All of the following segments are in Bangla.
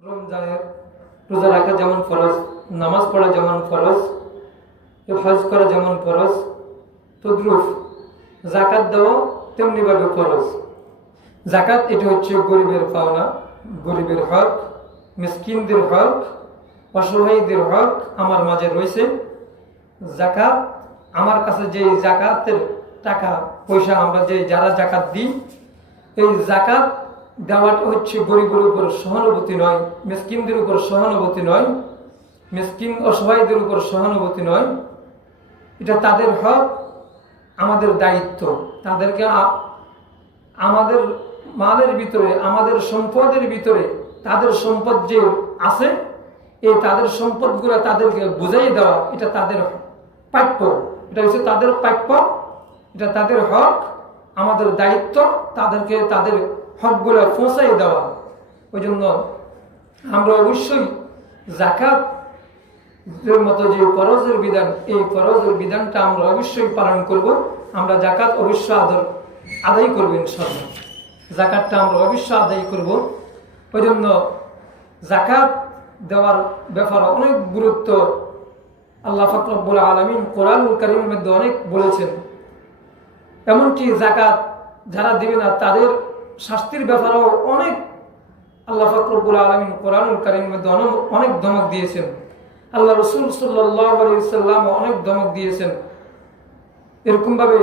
রমজানের রোজা রাখা যেমন ফরজ, নামাজ পড়া যেমন ফরজ, হজ করা যেমন ফরজ, তদ্রুপ জাকাত দেওয়া তেমনিভাবে ফরজ। জাকাত এটা হচ্ছে গরিবের পাওনা, গরিবের হক, মিসকিনদের হক, অসহায়ীদের হক আমার মাঝে রয়েছে। জাকাত আমার কাছে যে জাকাতের টাকা পয়সা আমরা যে যারা জাকাত দিই, এই জাকাত দেওয়াটা হচ্ছে গরিবের উপর সহানুভূতি নয়, মিসকিনদের উপর সহানুভূতি নয়, মিসকিন অসহায়দের উপর সহানুভূতি নয়। এটা তাদের হক, আমাদের দায়িত্ব। তাদেরকে আমাদের মালের ভিতরে, আমাদের সম্পদের ভিতরে তাদের সম্পদ যে আছে, এই তাদের সম্পদগুলো তাদেরকে বুঝাই দেওয়া, এটা তাদের প্রাপ্য, এটা হচ্ছে তাদের প্রাপ্য, এটা তাদের হক, আমাদের দায়িত্ব তাদেরকে তাদের হকগুলো পৌঁছাই দেওয়া। ওই জন্য আমরা অবশ্যই জাকাত মতো যে ফরজের বিধান, এই ফরজের বিধানটা আমরা অবশ্যই পালন করব। আমরা জাকাত অবশ্যই আদায় করবো, ইনশাআল্লাহ জাকাতটা আমরা অবশ্যই আদায় করব। ওই জন্য জাকাত দেওয়ার ব্যাপারে অনেক গুরুত্ব আল্লাহ পাক রব্বুল আলামিন কোরআনুল কারীমের মধ্যে অনেক বলেছেন। এমনকি জাকাত যারা দিবে না তাদের শাস্তির ব্যাপারেও অনেক আল্লাহ পাক রব্বুল আলামিন কোরআনুল কারীমের মধ্যে অনেক ধমক দিয়েছেন। আল্লাহ রাসূল সাল্লাল্লাহু আলাইহি ওয়াসাল্লাম অনেক ধমক দিয়েছেন। এরকম ভাবে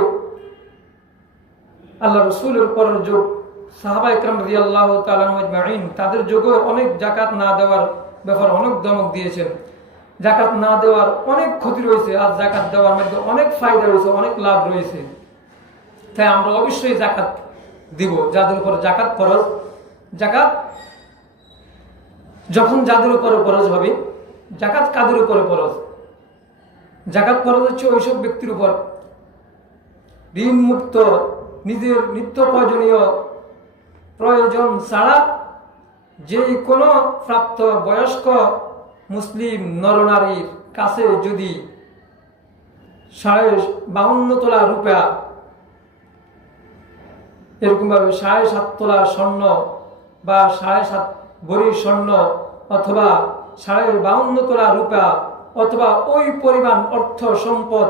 আল্লাহ রাসূলের পরের যুগ সাহাবা ইকরাম রাদিয়াল্লাহু তাআলা আজমাইন, তাদের যুগে অনেক জাকাত না দেওয়ার ব্যাপারে অনেক ধমক দিয়েছেন। জাকাত না দেওয়ার অনেক ক্ষতি রয়েছে, আর জাকাত দেওয়ার মধ্যে অনেক ফায়দা রয়েছে, অনেক লাভ রয়েছে। তাই আমরা অবশ্যই জাকাত দিব, যাদের উপর জাকাত ফরজ। জাকাত যখন যাদের উপর ফরজ হবে, জাকাত কাদের উপরে ফরজ? জাকাত ফরজ হচ্ছে ওইসব ব্যক্তির উপর ঋণ মুক্ত, নিজের নিত্য প্রয়োজনীয় প্রয়োজন ছাড়া যে কোনো প্রাপ্ত বয়স্ক মুসলিম নরনারীর কাছে যদি 52 তোলা রূপা, এরকমভাবে 7.5 তোলা স্বর্ণ বা 7.5 ভরি স্বর্ণ অথবা 52 তোলা রূপা অথবা ওই পরিমাণ অর্থ সম্পদ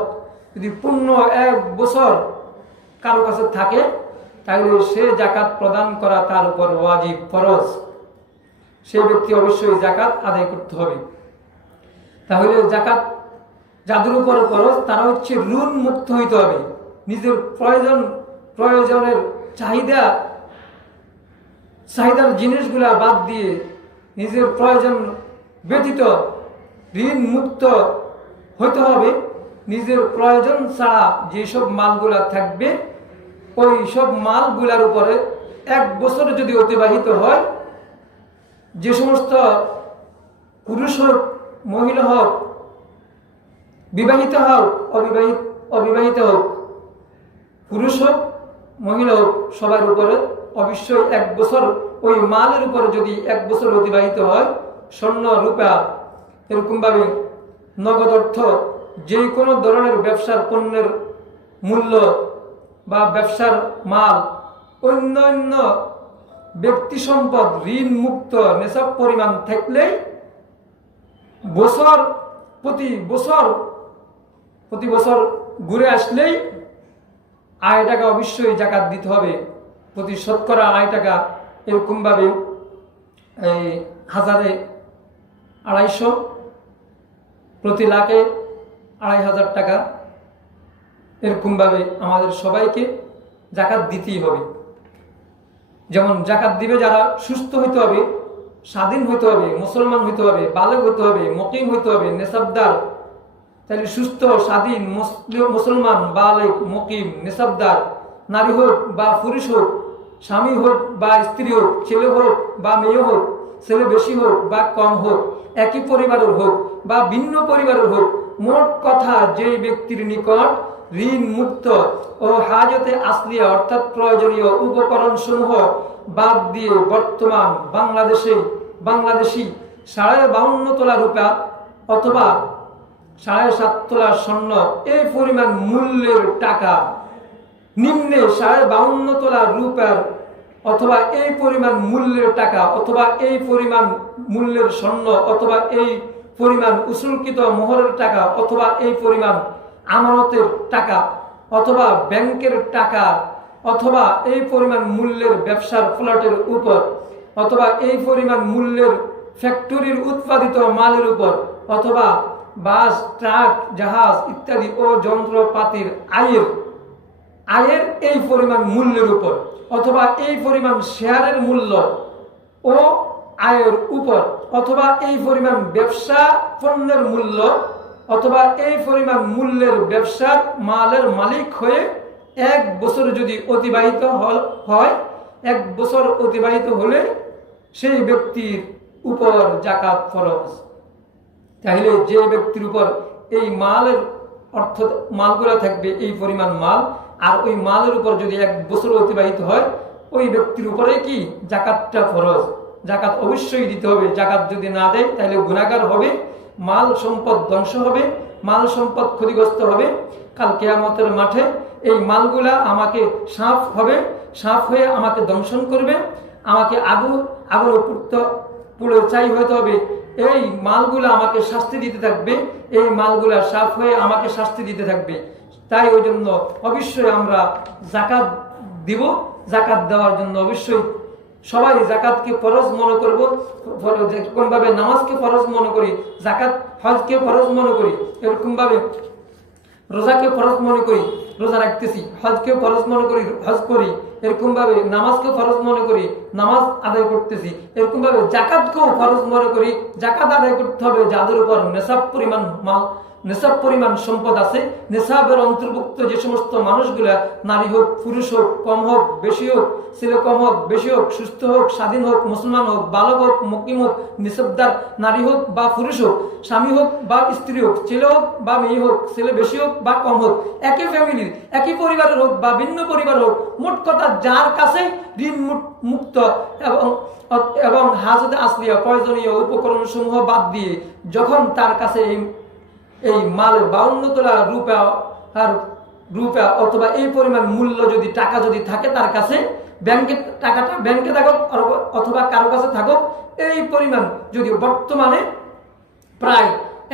যদি পূর্ণ 1 বছর কারো কাছে থাকে, তাহলে সে জাকাত প্রদান করা তার উপর ওয়াজিব, ফরজ। সেই ব্যক্তি অবশ্যই জাকাত আদায় করতে হবে। তাহলে জাকাত যাদের উপর ফরজ তারা হচ্ছে ঋণ মুক্ত হইতে হবে। নিজের প্রয়োজনের চাহিদার জিনিসগুলা বাদ দিয়ে নিজের প্রয়োজন ব্যতীত ঋণ মুক্ত হইতে হবে। নিজের প্রয়োজন ছাড়া যেসব মালগুলা থাকবে, ওই সব মালগুলার উপরে 1 বছর যদি অতিবাহিত হয়, যে সমস্ত পুরুষ হোক মহিলা হোক, বিবাহিত হোক অবিবাহিত হোক, পুরুষ হোক মহিলা হোক, সবার উপরে অবশ্যই 1 বছর ওই মালের উপরে যদি 1 বছর অতিবাহিত হয়, স্বর্ণ রূপা এরকমভাবে নগদ অর্থ যে কোনো ধরনের ব্যবসার পণ্যের মূল্য বা ব্যবসার মাল, অন্যান্য ব্যক্তি সম্পদ ঋণ মুক্ত নেশাব পরিমাণ থাকলেই প্রতি বছর ঘুরে আসলেই 8 টাকা অবশ্যই জাকাত দিতে হবে। প্রতি শতকরা 8 টাকা, এরকমভাবে এই 1000-এ 250, প্রতি লাখে 2500 টাকা, এরকমভাবে আমাদের সবাইকে জাকাত দিতেই হবে। যেমন জাকাত দিবে যারা সুস্থ হইতে হবে, স্বাধীন হইতে হবে, মুসলমান হইতে হবে, বালেগ হইতে হবে, মুকিম হইতে হবে, নেশাবদার। তাহলে সুস্থ স্বাধীন মুসলমান বালেগ মুকিম নেশাবদার নারী হোক বা পুরুষ হোক, স্বামী হোক বা স্ত্রী হোক, ছেলে হোক বা মেয়ে হোক, ছেলে বেশি হোক বা কম হোক, একই পরিবারের হোক বা ভিন্ন পরিবারের হোক, মোট কথা যে ব্যক্তির নিকট ঋণ মুক্ত ও হাজতে আসলিয়া অর্থাৎ প্রয়োজনীয় উপকরণ সমূহ বাদ দিয়ে বর্তমান বাংলাদেশি 52.5 তোলা রূপা অথবা 7.5 তোলা স্বর্ণ এই পরিমাণ মূল্যের টাকা, নিম্নে 52.5 তোলা রূপার অথবা এই পরিমাণ মূল্যের টাকা, অথবা এই পরিমাণ মূল্যের স্বর্ণ, অথবা এই পরিমাণ উসুলকৃত মোহরের টাকা, অথবা এই পরিমাণ আমানতের টাকা, অথবা ব্যাংকের টাকা, অথবা এই পরিমাণ মূল্যের ব্যবসার প্লটের উপর, অথবা এই পরিমাণ মূল্যের ফ্যাক্টরির উৎপাদিত মালের উপর, অথবা বাস, ট্রাক, জাহাজ ইত্যাদি ও যন্ত্রপাতির আয়ের এই পরিমাণ মূল্যের উপর, অথবা এই পরিমাণ শেয়ারের মূল্য ও আয়ের উপর, অথবা এই পরিমাণ ব্যবসা পণ্যের মূল্য, অথবা এই পরিমাণ মূল্যের ব্যবসার মালের মালিক হয়ে 1 বছর যদি অতিবাহিত হয়, 1 বছর অতিবাহিত হলে সেই ব্যক্তির উপর যাকাত ফরজ। তাহলে যে ব্যক্তির উপর এই মালের অর্থাৎ মালগুলো থাকবে, এই পরিমাণ মাল, আর ওই মালের উপর যদি 1 বছর অতিবাহিত হয়, ওই ব্যক্তির উপরে কি যাকাতটা ফরজ। যাকাত অবশ্যই দিতে হবে। যাকাত যদি না দেয় তাহলে গুনাহগার হবে, মাল সম্পদ ধ্বংস হবে, মাল সম্পদ ক্ষতিগ্রস্ত হবে। কাল কিয়ামতের মাঠে এই মালগুলা আমাকে সাফ হয়ে আমাকে দংশন করবে, আমাকে আগুন পুড়ে চাই হতে হবে। এই মালগুলা আমাকে শাস্তি দিতে থাকবে, এই মালগুলা সাফ হয়ে আমাকে শাস্তি দিতে থাকবে। তাই ওই জন্য অবশ্যই আমরা যাকাত দিব। যাকাত দেওয়ার জন্য অবশ্যই সবাই যাকাতকে ফরজ মনে করব। যেরকম ভাবে নামাজকে ফরজ মনে করি, যাকাত, হজকে ফরজ মনে করি, এরকম ভাবে রোজাকে ফরজ মনে করি, রোজা রাখতেছি, হজকে ফরজ মনে করি, হজ করি, এরকম ভাবে নামাজকে ফরজ মনে করি, নামাজ আদায় করতেছি, এরকম ভাবে যাকাতকেও ফরজ মনে করি। যাকাত আদায় করতে হবে যাদের উপর নেশাব পরিমাণ মাল, নেশাব পরিমাণ সম্পদ আছে। নেশাবের অন্তর্ভুক্ত যে সমস্ত মানুষগুলা, নারী হোক, পুরুষ হোক, কম হোক, বেশি হোক, ছেলে কম হোক, বেশি হোক, সুস্থ হোক, স্বাধীন হোক, মুসলমান হোক, বালক হোক, মুকিম হোক, নিষেবদার নারী হোক বা পুরুষ হোক, স্বামী হোক বা স্ত্রী হোক, ছেলে হোক বা মেয়ে হোক, ছেলে বেশি হোক বা কম হোক, একই ফ্যামিলির, একই পরিবারের হোক বা ভিন্ন পরিবার হোক, মোট কথা যার কাছে ঋণ মুক্ত এবং হাজতে আসলিয়া প্রয়োজনীয় উপকরণ সমূহ বাদ দিয়ে যখন তার কাছে এই মালের 52 তোলা রূপা অথবা এই পরিমাণ মূল্য যদি টাকা যদি থাকে তার কাছে, টাকাটা ব্যাংকে থাকুক অথবা কারো কাছে থাকুক, এই পরিমাণ যদি বর্তমানে প্রায়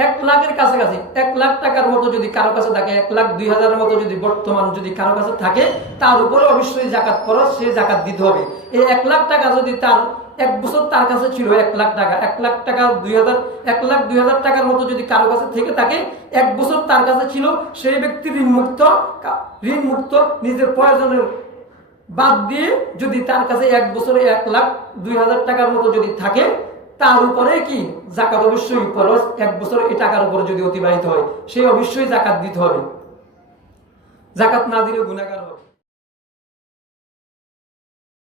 1 লাখের কাছাকাছি, 1 লাখ টাকার মতো যদি কারো কাছে থাকে, 1,02,000 মতো যদি বর্তমান যদি কারো কাছে থাকে, তার উপরে অবশ্যই যাকাত ফরজ, সে যাকাত দিতে হবে। এই 1 লাখ টাকা যদি তার 1 বছর তার কাছে ছিল 1 লাখ টাকা, 1 লাখ টাকা 1,02,000 টাকার মতো যদি কারো কাছে থেকে থাকে, 1 বছর তার কাছে ছিল, সেই ব্যক্তি ঋণ মুক্ত নিজের প্রয়োজনের বাদ দিয়ে যদি তার কাছে 1 বছরে 1,02,000 টাকার মতো যদি থাকে, তার উপরে কি যাকাত অবশ্যই ফরজ। 1 বছর এই টাকার উপরে যদি অতিবাহিত হয়, সে অবশ্যই যাকাত দিতে হবে। যাকাত না দিলে গুনাহগার হবে।